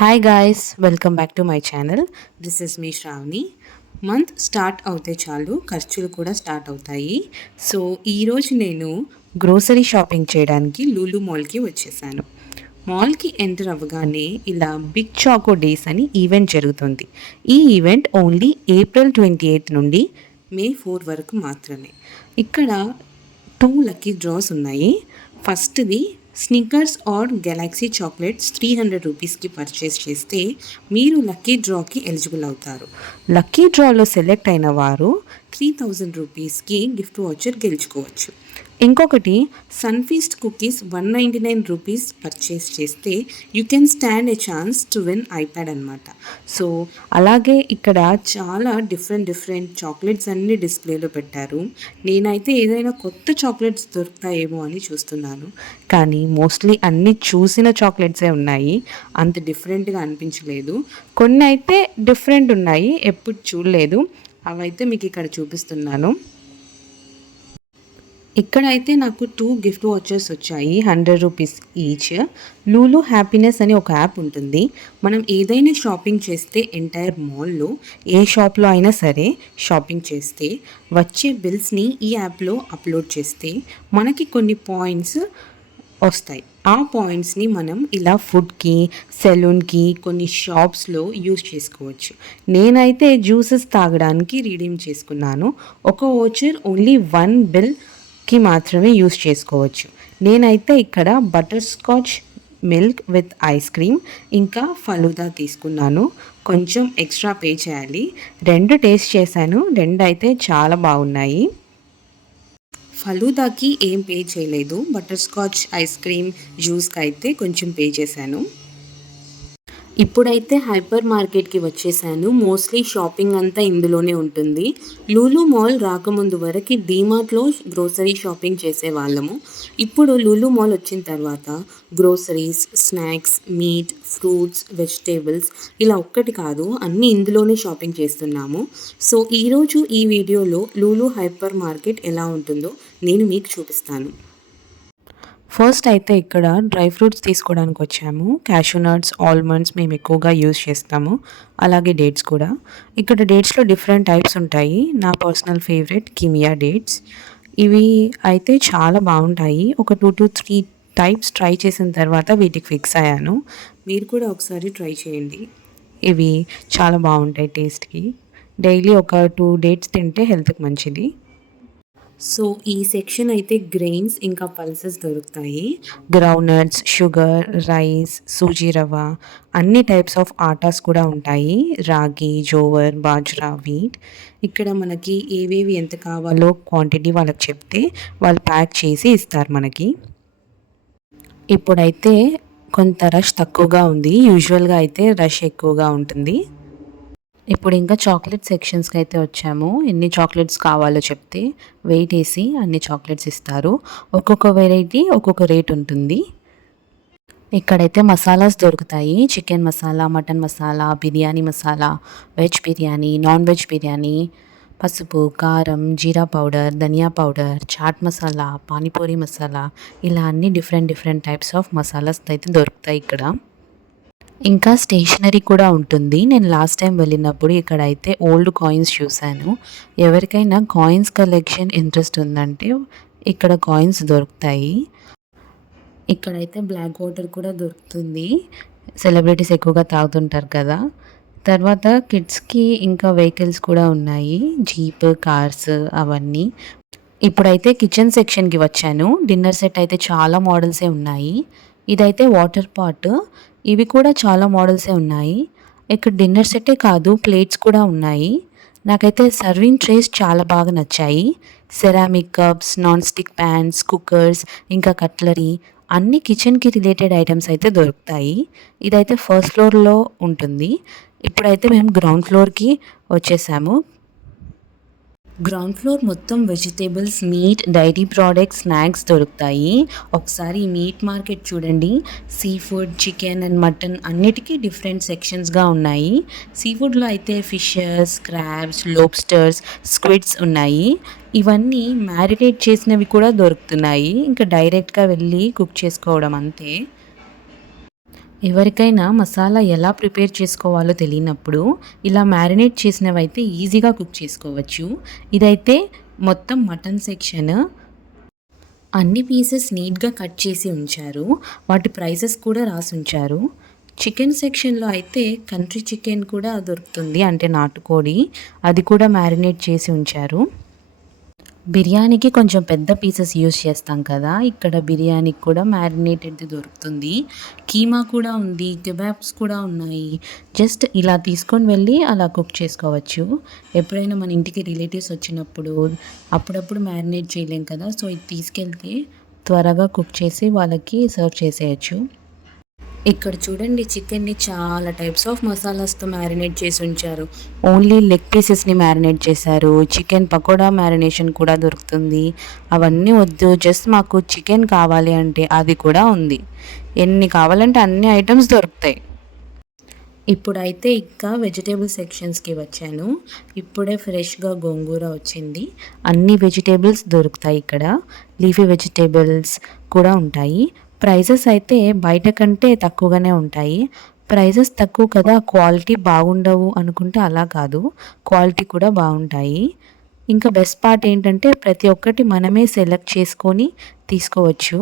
Hi guys, welcome back to my channel. This is me Shravani. Month start అవుతే చాలు ఖర్చులు కూడా స్టార్ట్ అవుతాయి. సో ఈరోజు నేను గ్రోసరీ షాపింగ్ చేయడానికి లూలు మాల్కి వచ్చేసాను. మాల్కి ఎంటర్ అవ్వగానే ఇలా బిగ్ చాకో డేస్ అని ఈవెంట్ జరుగుతుంది. ఈ ఈవెంట్ ఓన్లీ ఏప్రిల్ 28 నుండి మే 4 వరకు మాత్రమే. ఇక్కడ 2 లక్కీ డ్రాస్ ఉన్నాయి. ఫస్ట్ది స్నికర్స్ ఆర్ గెలాక్సీ చాక్లెట్స్ 300 రూపీస్కి పర్చేస్ చేస్తే మీరు లక్కీ డ్రాకి ఎలిజిబుల్ అవుతారు. లక్కీ డ్రాలో సెలెక్ట్ అయిన వారు 3000 రూపీస్కి గిఫ్ట్ వాచర్ గెలుచుకోవచ్చు. ఇంకొకటి సన్ఫీస్ట్ కుకీస్ 199 రూపీస్ పర్చేస్ చేస్తే you can stand A chance to win iPad అనమాట. సో అలాగే ఇక్కడ చాలా డిఫరెంట్ చాక్లెట్స్ అన్ని డిస్ప్లేలో పెట్టారు. నేనైతే ఏదైనా కొత్త చాక్లెట్స్ దొరుకుతాయేమో అని చూస్తున్నాను, కానీ మోస్ట్లీ అన్నీ చూసిన చాక్లెట్సే ఉన్నాయి. అంత డిఫరెంట్గా అనిపించలేదు. కొన్ని అయితే డిఫరెంట్ ఉన్నాయి, ఎప్పుడు చూడలేదు. అవైతే మీకు ఇక్కడ చూపిస్తున్నాను. ఇక్కడైతే నాకు 2 గిఫ్ట్ వాచర్స్ వచ్చాయి, 100 రూపీస్ ఈచ్. లూలు హ్యాపీనెస్ అని ఒక యాప్ ఉంటుంది. మనం ఏదైనా షాపింగ్ చేస్తే ఎంటైర్ మాల్లో ఏ షాప్లో అయినా సరే షాపింగ్ చేస్తే వచ్చే బిల్స్ని ఈ యాప్లో అప్లోడ్ చేస్తే మనకి కొన్ని పాయింట్స్ వస్తాయి. ఆ పాయింట్స్ని మనం ఇలా ఫుడ్కి, సెలూన్కి, కొన్ని షాప్స్లో యూజ్ చేసుకోవచ్చు. నేనైతే జ్యూసెస్ తాగడానికి రీడీమ్ చేసుకున్నాను. ఒక వాచర్ ఓన్లీ 1 బిల్కి మాత్రమే యూజ్ చేసుకోవచ్చు. నేనైతే ఇక్కడ butter scotch milk with ice cream ఇంకా ఫలూదా తీసుకున్నాను. కొంచెం ఎక్స్ట్రా పే చేయాలి. 2 టేస్ట్ చేశాను, 2 అయితే చాలా బాగున్నాయి. ఫలూదాకి ఏం పే చేయలేదు, బటర్ స్కాచ్ ఐస్ క్రీమ్ జ్యూస్కి అయితే కొంచెం పే చేశాను. ఇప్పుడైతే హైపర్ మార్కెట్కి వచ్చేసాను. మోస్ట్లీ షాపింగ్ అంతా ఇందులోనే ఉంటుంది. లూలు మాల్ రాకముందు వరకు డీమార్ట్లో గ్రోసరీ షాపింగ్ చేసేవాళ్ళము. ఇప్పుడు లూలు మాల్ వచ్చిన తర్వాత groceries, snacks, meet, fruits, vegetables ఇలా ఒక్కటి కాదు, అన్నీ ఇందులోనే షాపింగ్ చేస్తున్నాము. సో ఈరోజు ఈ వీడియోలో లూలు హైపర్ మార్కెట్ ఎలా ఉంటుందో నేను మీకు చూపిస్తాను. ఫస్ట్ అయితే ఇక్కడ డ్రై ఫ్రూట్స్ తీసుకోవడానికి వచ్చాము. క్యాషూ నట్స్, ఆల్మండ్స్ మేము ఎక్కువగా యూజ్ చేస్తాము, అలాగే డేట్స్ కూడా. ఇక్కడ డేట్స్లో డిఫరెంట్ టైప్స్ ఉంటాయి. నా పర్సనల్ ఫేవరెట్ కిమియా డేట్స్. ఇవి అయితే చాలా బాగుంటాయి. ఒక 2 to 3 టైప్స్ ట్రై చేసిన తర్వాత వీటికి ఫిక్స్ అయ్యాను. మీరు కూడా ఒకసారి ట్రై చేయండి. ఇవి చాలా బాగుంటాయి టేస్ట్కి. డైలీ ఒక 2 డేట్స్ తింటే హెల్త్కి మంచిది. సో ఈ సెక్షన్ అయితే గ్రెయిన్స్ ఇంకా పల్సెస్ దొరుకుతాయి. గ్రౌండ్నట్స్, షుగర్, రైస్, సూజీ రవ్వ, అన్ని టైప్స్ ఆఫ్ ఆటాస్ కూడా ఉంటాయి. రాగి, జోవర్, బాజ్రా, వీట్. ఇక్కడ మనకి ఏవేవి ఎంత కావాలో క్వాంటిటీ వాళ్ళకి చెప్తే వాళ్ళు ప్యాక్ చేసి ఇస్తారు మనకి. ఇప్పుడైతే కొంత రష్ తక్కువగా ఉంది. యూజువల్గా అయితే రష్ ఎక్కువగా ఉంటుంది. ఇప్పుడు ఇంకా చాక్లెట్ సెక్షన్స్కి అయితే వచ్చాము. ఎన్ని చాక్లెట్స్ కావాలో చెప్తే వెయిట్ వేసి అన్ని చాక్లెట్స్ ఇస్తారు. ఒక్కొక్క వెరైటీ ఒక్కొక్క రేట్ ఉంటుంది. ఇక్కడైతే మసాలాస్ దొరుకుతాయి. Chicken masala, mutton masala, biryani masala, veg biryani, non veg biryani, పసుపు, కారం, జీరా పౌడర్, ధనియా పౌడర్, చాట్ మసాలా, పానీపూరి మసాలా, ఇలా అన్ని డిఫరెంట్ టైప్స్ ఆఫ్ మసాలాస్ అయితే దొరుకుతాయి ఇక్కడ. ఇంకా స్టేషనరీ కూడా ఉంటుంది. నేను లాస్ట్ టైం వెళ్ళినప్పుడు ఇక్కడ అయితే ఓల్డ్ కాయిన్స్ చూశాను. ఎవరికైనా కాయిన్స్ కలెక్షన్ ఇంట్రెస్ట్ ఉందంటే ఇక్కడ కాయిన్స్ దొరుకుతాయి. ఇక్కడైతే బ్లాక్ వాటర్ కూడా దొరుకుతుంది. సెలబ్రిటీస్ ఎక్కువగా తాగుతుంటారు కదా. తర్వాత కిడ్స్కి ఇంకా వెహికల్స్ కూడా ఉన్నాయి, జీప్, కార్స్ అవన్నీ. ఇప్పుడైతే కిచెన్ సెక్షన్కి వచ్చాను. డిన్నర్ సెట్ అయితే చాలా మోడల్సే ఉన్నాయి. ఇదైతే వాటర్ పాట్. ఇవి కూడా చాలా మోడల్సే ఉన్నాయి. ఇక్కడ డిన్నర్ సెట్టే కాదు, ప్లేట్స్ కూడా ఉన్నాయి. నాకైతే సర్వింగ్ ట్రేస్ చాలా బాగా నచ్చాయి. Ceramic cups, non stick fans, cookers, ఇంకా కట్లరీ, అన్ని కిచెన్కి రిలేటెడ్ ఐటమ్స్ అయితే దొరుకుతాయి. ఇదైతే ఫస్ట్ ఫ్లోర్లో ఉంటుంది. ఇప్పుడైతే మేము గ్రౌండ్ ఫ్లోర్కి వచ్చేసాము. గ్రౌండ్ ఫ్లోర్ మొత్తం vegetables, meat, dairy products, snacks దొరుకుతాయి. ఒకసారి ఈ మీట్ మార్కెట్ చూడండి. Sea food, chicken and mutton అన్నిటికీ డిఫరెంట్ సెక్షన్స్గా ఉన్నాయి. సీ ఫుడ్లో అయితే ఫిషెస్, క్రాబ్స్, లోబ్స్టర్స్, స్క్విడ్స్ ఉన్నాయి. ఇవన్నీ మ్యారినేట్ చేసినవి కూడా దొరుకుతున్నాయి. ఇంకా డైరెక్ట్గా వెళ్ళి కుక్ చేసుకోవడం అంతే. ఎవరికైనా మసాలా ఎలా ప్రిపేర్ చేసుకోవాలో తెలియనప్పుడు ఇలా మ్యారినేట్ చేసినవైతే ఈజీగా కుక్ చేసుకోవచ్చు. ఇదైతే మొత్తం మటన్ సెక్షన్. అన్ని పీసెస్ నీట్‌గా కట్ చేసి ఉంచారు. వాటి ప్రైసెస్ కూడా రాసుంచారు. చికెన్ సెక్షన్‌లో అయితే కంట్రీ చికెన్ కూడా దొరుకుతుంది. అంటే నాటుకోడి. అది కూడా మ్యారినేట్ చేసి ఉంచారు. బిర్యానీకి కొంచెం పెద్ద పీసెస్ యూజ్ చేస్తాం కదా! ఇక్కడ బిర్యానీకి కూడా మ్యారినేటెడ్‌ది దొరుకుతుంది. కీమా కూడా ఉంది. కెబాబ్స్ కూడా ఉన్నాయి. జస్ట్ ఇలా తీసుకొని వెళ్ళి అలా కుక్ చేసుకోవచ్చు. ఎప్పుడైనా మన ఇంటికి రిలేటివ్స్ వచ్చినప్పుడు అప్పుడప్పుడు మ్యారినేట్ చేయలేం కదా! సో, ఇది తీసుకెళ్తే త్వరగా కుక్ చేసి వాళ్ళకి సర్వ్ చేసేయొచ్చు. ఇక్కడ చూడండి చికెన్‌ని చాలా టైప్స్ ఆఫ్ మసాలాస్‌తో మ్యారినేట్ చేసి ఉంచారు. ఓన్లీ లెగ్ పీసెస్‌ని మ్యారినేట్ చేశారు. చికెన్ పకోడా మ్యారినేషన్ కూడా దొరుకుతుంది. అవన్నీ వద్దు జస్ట్ మాకు చికెన్ కావాలి అంటే అది కూడా ఉంది. ఎన్ని కావాలంటే అన్ని ఐటెమ్స్ దొరుకుతాయి. ఇప్పుడైతే ఇంకా వెజిటేబుల్ సెక్షన్స్‌కి వచ్చాను. ఇప్పుడే ఫ్రెష్‌గా గోంగూర వచ్చింది. అన్ని వెజిటేబుల్స్ దొరుకుతాయి ఇక్కడ. లీఫీ వెజిటేబుల్స్ కూడా ఉంటాయి. ప్రైజెస్ అయితే బయట కంటే తక్కువగానే ఉంటాయి. ప్రైజెస్ తక్కువ కదా క్వాలిటీ బాగుండవు అనుకుంటే అలా కాదు. క్వాలిటీ కూడా బాగుంటాయి. ఇంకా బెస్ట్ పార్ట్ ఏంటంటే ప్రతి ఒక్కటి మనమే సెలెక్ట్ చేసుకొని తీసుకోవచ్చు.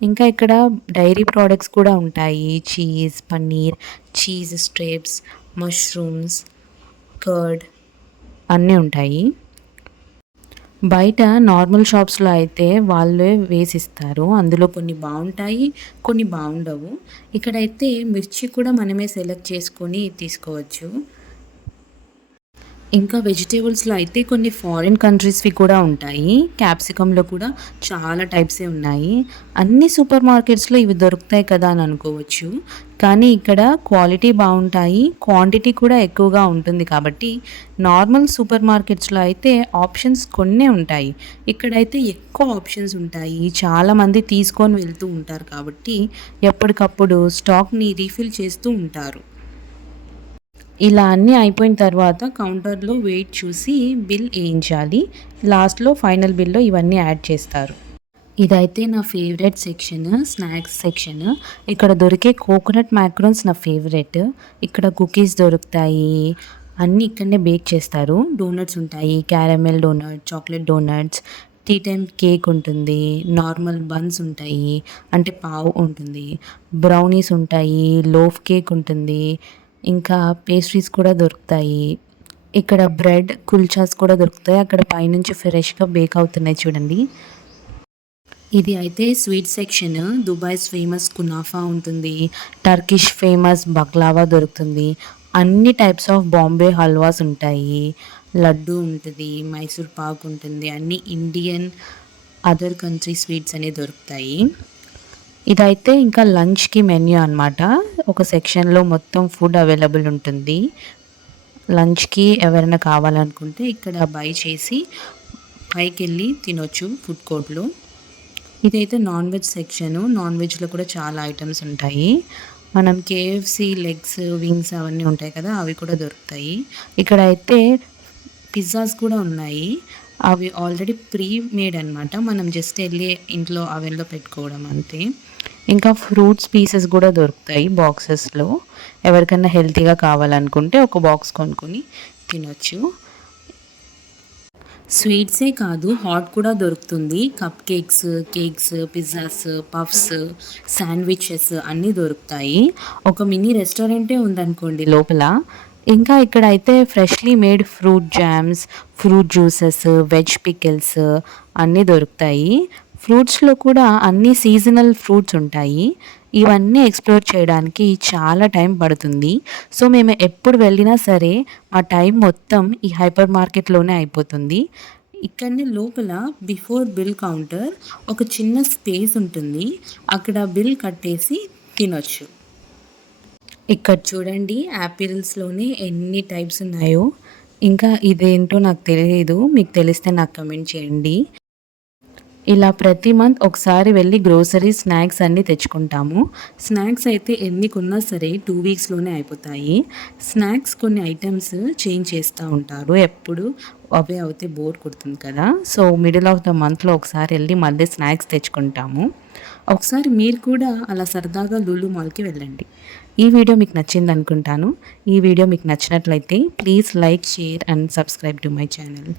ఇంకా ఇక్కడ డైరీ ప్రొడక్ట్స్ కూడా ఉంటాయి. Cheese, paneer, cheese strips, mushrooms, curd అన్నీ ఉంటాయి. బయట నార్మల్ షాప్స్‌లో అయితే వాళ్ళే వేసిస్తారు. అందులో కొన్ని బావుంటాయి, కొన్ని బావుండవు. ఇక్కడైతే మిర్చి కూడా మనమే సెలెక్ట్ చేసుకొని తీసుకోవచ్చు. ఇంకా వెజిటేబుల్స్‌లో అయితే కొన్ని ఫారిన్ కంట్రీస్‌వి కూడా ఉంటాయి. క్యాప్సికమ్‌లో కూడా చాలా టైప్సే ఉన్నాయి. అన్ని సూపర్ మార్కెట్స్‌లో ఇవి దొరుకుతాయి కదా అని అనుకోవచ్చు. కానీ ఇక్కడ క్వాలిటీ బావుంటాయి. క్వాంటిటీ కూడా ఎక్కువగా ఉంటుంది కాబట్టి నార్మల్ సూపర్ మార్కెట్స్‌లో అయితే ఆప్షన్స్ కొన్నే ఉంటాయి. ఇక్కడైతే ఎక్కువ ఆప్షన్స్ ఉంటాయి. చాలామంది తీసుకొని వెళ్తూ ఉంటారు కాబట్టి ఎప్పటికప్పుడు స్టాక్‌ని రీఫిల్ చేస్తూ ఉంటారు. ఇలా అన్నీ అయిపోయిన తర్వాత కౌంటర్‌లో వెయిట్ చూసి బిల్ ఏయించాలి. లాస్ట్‌లో ఫైనల్ బిల్‌లో ఇవన్నీ యాడ్ చేస్తారు. ఇదైతే నా ఫేవరెట్ సెక్షన్ స్నాక్స్ సెక్షన్. ఇక్కడ దొరికే కోకోనట్ మాక్రోన్స్ నా ఫేవరెట్. ఇక్కడ కుకీస్ దొరుకుతాయి. అన్నీ ఇక్కడనే బేక్ చేస్తారు. డోనట్స్ ఉంటాయి. Caramel donut, chocolate donuts, tea time cake ఉంటుంది. నార్మల్ బన్స్ ఉంటాయి. అంటే పావు ఉంటుంది. బ్రౌనీస్ ఉంటాయి. లోఫ్ కేక్ ఉంటుంది. ఇంకా పేస్ట్రీస్ కూడా దొరుకుతాయి. ఇక్కడ బ్రెడ్, కుల్చాస్ కూడా దొరుకుతాయి. అక్కడ పైనుంచి ఫ్రెష్‌గా బేక్ అవుతున్నాయి చూడండి. ఇది అయితే స్వీట్ సెక్షన్. దుబాయ్స్ ఫేమస్ కునాఫా ఉంటుంది. టర్కిష్ ఫేమస్ బక్లావా దొరుకుతుంది. అన్ని టైప్స్ ఆఫ్ బాంబే హల్వాస్ ఉంటాయి. లడ్డు ఉంటది. మైసూర్ పాక్ ఉంటుంది. అన్ని ఇండియన్, అదర్ కంట్రీ స్వీట్స్ అనేవి దొరుకుతాయి. ఇదైతే ఇంకా లంచ్‌కి మెన్యూ అనమాట. ఒక సెక్షన్‌లో మొత్తం ఫుడ్ అవైలబుల్ ఉంటుంది. లంచ్‌కి ఎవరైనా కావాలనుకుంటే ఇక్కడ బై చేసి పైకెళ్ళి తినొచ్చు ఫుడ్ కోర్ట్‌లో. ఇదైతే నాన్ వెజ్ సెక్షను. నాన్ వెజ్‌లో కూడా చాలా ఐటెమ్స్ ఉంటాయి. మనం కేఎఫ్‌సి లెగ్స్, వింగ్స్ అవన్నీ ఉంటాయి కదా! అవి కూడా దొరుకుతాయి. ఇక్కడైతే పిజ్జాస్ కూడా ఉన్నాయి. అవి ఆల్రెడీ ప్రీ మేడ్ అనమాట. మనం జస్ట్ ఎళ్లి ఇంట్లో అవెన్‌లో పెట్టుకోవడం అంతే. ఇంకా ఫ్రూట్స్ పీసెస్ కూడా దొరుకుతాయి బాక్సెస్‌లో. ఎవరికన్నా హెల్తీగా కావాలనుకుంటే ఒక బాక్స్ కొనుక్కొని తినొచ్చు. స్వీట్సే కాదు హాట్ కూడా దొరుకుతుంది. Cup cakes, pizzas, puffs, sandwiches అన్నీ దొరుకుతాయి. ఒక మినీ రెస్టారెంటే ఉందనుకోండి లోపల. ఇంకా ఇక్కడైతే freshly made fruit jams, fruit juices, veg pickles అన్నీ దొరుకుతాయి. ఫ్రూట్స్‌లో కూడా అన్ని సీజనల్ ఫ్రూట్స్ ఉంటాయి. ఇవన్నీ ఎక్స్‌ప్లోర్ చేయడానికి చాలా టైం పడుతుంది. సో, మేము ఎప్పుడు వెళ్ళినా సరే మా టైం మొత్తం ఈ హైపర్ మార్కెట్‌లోనే అయిపోతుంది. ఇక్కడనే లోపల బిఫోర్ బిల్ కౌంటర్ ఒక చిన్న స్పేస్ ఉంటుంది. అక్కడ బిల్ కట్టేసి తినొచ్చు. ఇక్కడ చూడండి యాపిల్స్‌లోనే ఎన్ని టైప్స్ ఉన్నాయో. ఇంకా ఇదేంటో నాకు తెలీదు. మీకు తెలిస్తే నాకు కమెంట్ చేయండి. ఇలా ప్రతి మంత్ ఒకసారి వెళ్ళి గ్రోసరీ స్నాక్స్ అన్నీ తెచ్చుకుంటాము. స్నాక్స్ అయితే ఎన్ని కొన్నా సరే 2 వీక్స్‌లోనే అయిపోతాయి. స్నాక్స్ కొన్ని ఐటెమ్స్ చేంజ్ చేస్తూ ఉంటారు. ఎప్పుడు అవే అయితే బోర్ కొడుతుంది కదా. సో మిడిల్ ఆఫ్ ద మంత్లో ఒకసారి వెళ్ళి మళ్ళీ స్నాక్స్ తెచ్చుకుంటాము. ఒకసారి మీరు కూడా అలా సరదాగా లులు మాల్కి వెళ్ళండి. ఈ వీడియో మీకు నచ్చింది అనుకుంటాను. ఈ వీడియో మీకు నచ్చినట్లయితే please like, share and subscribe to my channel.